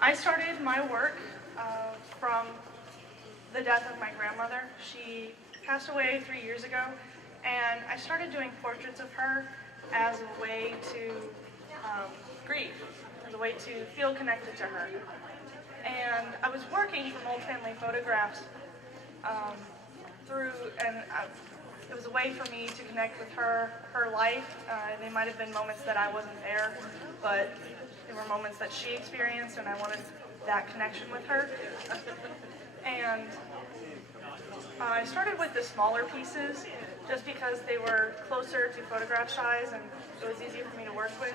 I started my work from the death of my grandmother. She passed away 3 years ago, and I started doing portraits of her as a way to grieve, as a way to feel connected to her. And I was working from old family photographs it was a way for me to connect with her life. They might have been moments that I wasn't there, but they were moments that she experienced, and I wanted that connection with her. And I started with the smaller pieces just because they were closer to photograph size and it was easier for me to work with,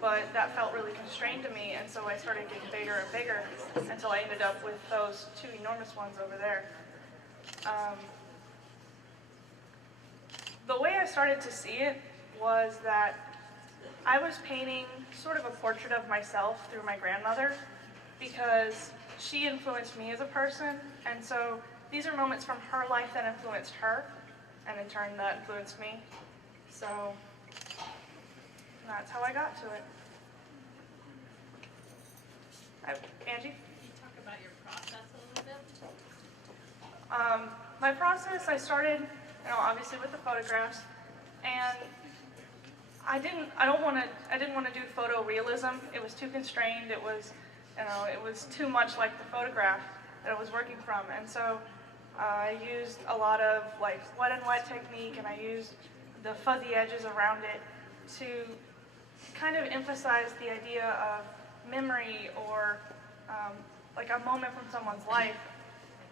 but that felt really constrained to me, and so I started getting bigger and bigger until I ended up with those two enormous ones over there. The way I started to see it was that I was painting sort of a portrait of myself through my grandmother because she influenced me as a person, and so these are moments from her life that influenced her, and in turn that influenced me. So that's how I got to it. Angie? Can you talk about your process a little bit? My process, I started, obviously with the photographs, and I didn't want to do photorealism. It was too constrained. It was too much like the photograph that I was working from, and so I used a lot of like wet and wet technique, and I used the fuzzy edges around it to kind of emphasize the idea of memory or like a moment from someone's life,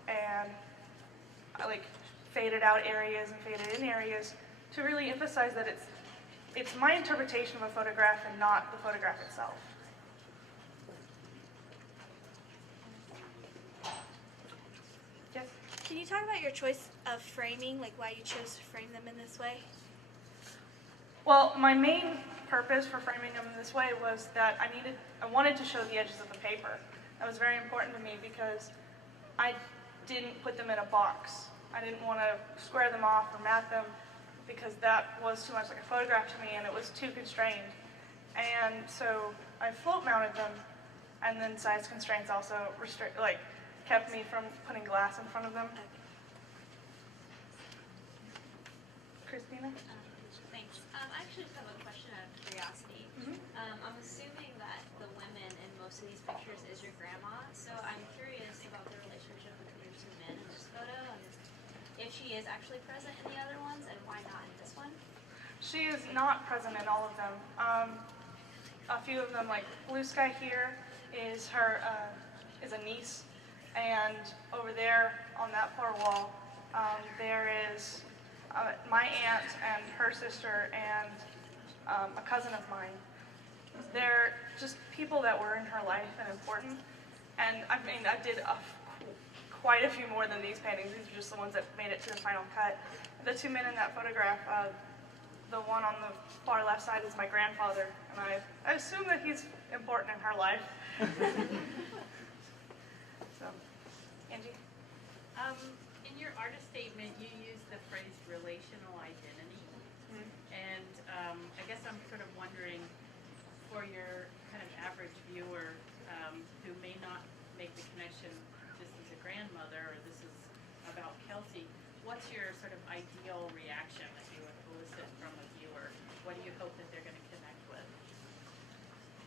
and I like faded out areas and faded in areas to really emphasize that it's my interpretation of a photograph and not the photograph itself. Yes? Can you talk about your choice of framing, like why you chose to frame them in this way? Well, my main purpose for framing them in this way was that I wanted to show the edges of the paper. That was very important to me because I didn't put them in a box. I didn't want to square them off or mat them because that was too much like a photograph to me and it was too constrained. And so I float mounted them, and then size constraints also kept me from putting glass in front of them. Christina? Thanks. I actually just have a question out of curiosity. I'm assuming that the women in most of these pictures is your grandma, so I'm curious about the relationship between your two men in this photo, and if she is actually present in the other ones, and why not in this one? She is not present in all of them. A few of them, like Blue Sky here, is a niece, and over there on that far wall, there is my aunt and her sister and a cousin of mine. They're just people that were in her life and important. And I did quite a few more than these paintings. These are just the ones that made it to the final cut. The two men in that photograph, the one on the far left side is my grandfather, and I assume that he's important in her life. So, Angie? In your artist statement, you use the phrase relational identity. And I guess I'm sort of wondering, for your kind of average viewer who may not make the connection, this is a grandmother or this is about Kelsey, what's your sort of ideal reaction that you would elicit from a viewer? What do you hope that they're going to connect with?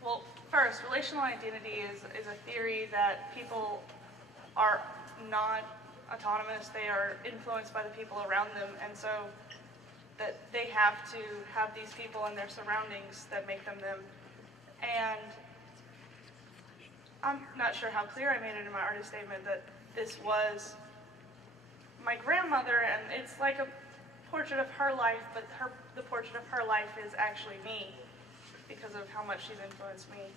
Well, first, relational identity is a theory that people are not autonomous. They are influenced by the people around them, and so that they have to have these people in their surroundings that make them them. And I'm not sure how clear I made it in my artist statement that this was my grandmother, and it's like a portrait of her life, but the portrait of her life is actually me because of how much she's influenced me.